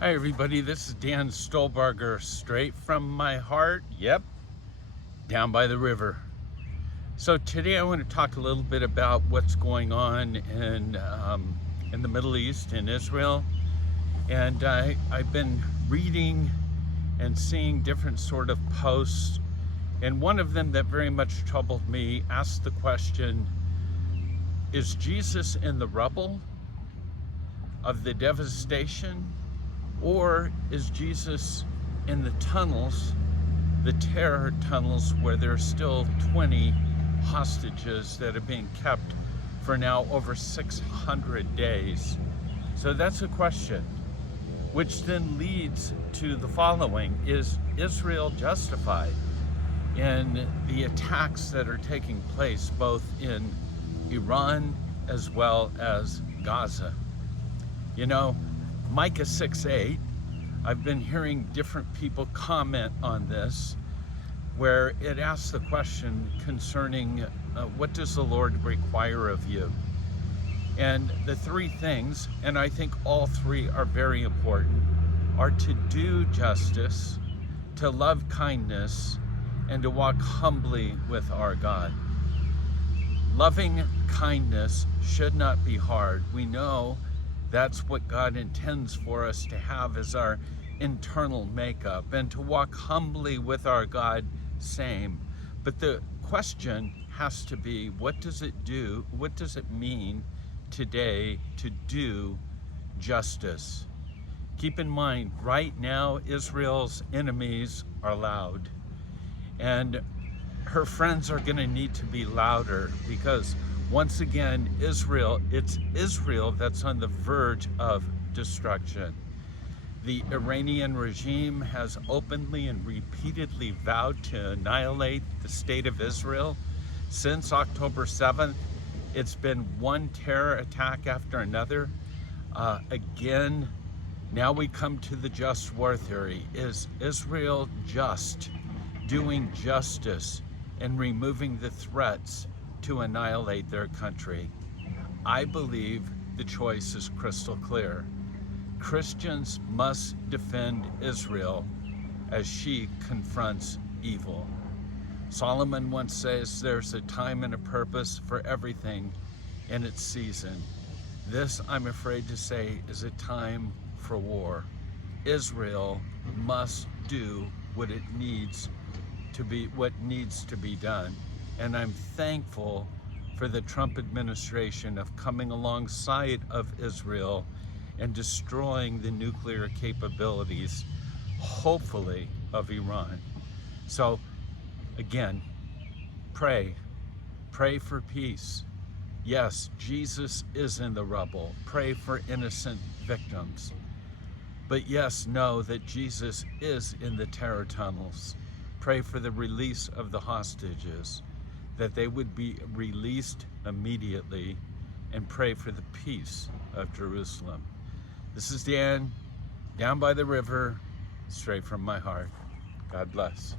Hi everybody, this is Dan Stolbarger, straight from my heart, yep, down by the river. So today I want to talk a little bit about what's going on in the Middle East, in Israel. And I've been reading and seeing different sort of posts, and one of them that very much troubled me asked the question, is Jesus in the rubble of the devastation? Or is Jesus in the tunnels, the terror tunnels, where there are still 20 hostages that are being kept for now over 600 days? So that's a question, which then leads to the following. Is Israel justified in the attacks that are taking place both in Iran as well as Gaza? You know, Micah 6:8, I've been hearing different people comment on this, where it asks the question concerning what does the Lord require of you? And the three things, and I think all three are very important, are to do justice, to love kindness, and to walk humbly with our God. Loving kindness should not be hard. We know that's what God intends for us to have as our internal makeup, and to walk humbly with our God, same. But the question has to be, what does it do? What does it mean today to do justice? Keep in mind, right now, Israel's enemies are loud, and her friends are going to need to be louder, because once again, it's Israel that's on the verge of destruction. The Iranian regime has openly and repeatedly vowed to annihilate the state of Israel. Since October 7th, it's been one terror attack after another. Again, now we come to the just war theory. Is Israel just, doing justice, and removing the threats to annihilate their country? I believe the choice is crystal clear. Christians must defend Israel as she confronts evil. Solomon once says there's a time and a purpose for everything in its season. This, I'm afraid to say, is a time for war. Israel must do what needs to be done. And I'm thankful for the Trump administration of coming alongside of Israel and destroying the nuclear capabilities, hopefully, of Iran. So again, pray for peace. Yes, Jesus is in the rubble. Pray for innocent victims. But yes, know that Jesus is in the terror tunnels. Pray for the release of the hostages, that they would be released immediately, and pray for the peace of Jerusalem. This is Dan, down by the river, straight from my heart. God bless.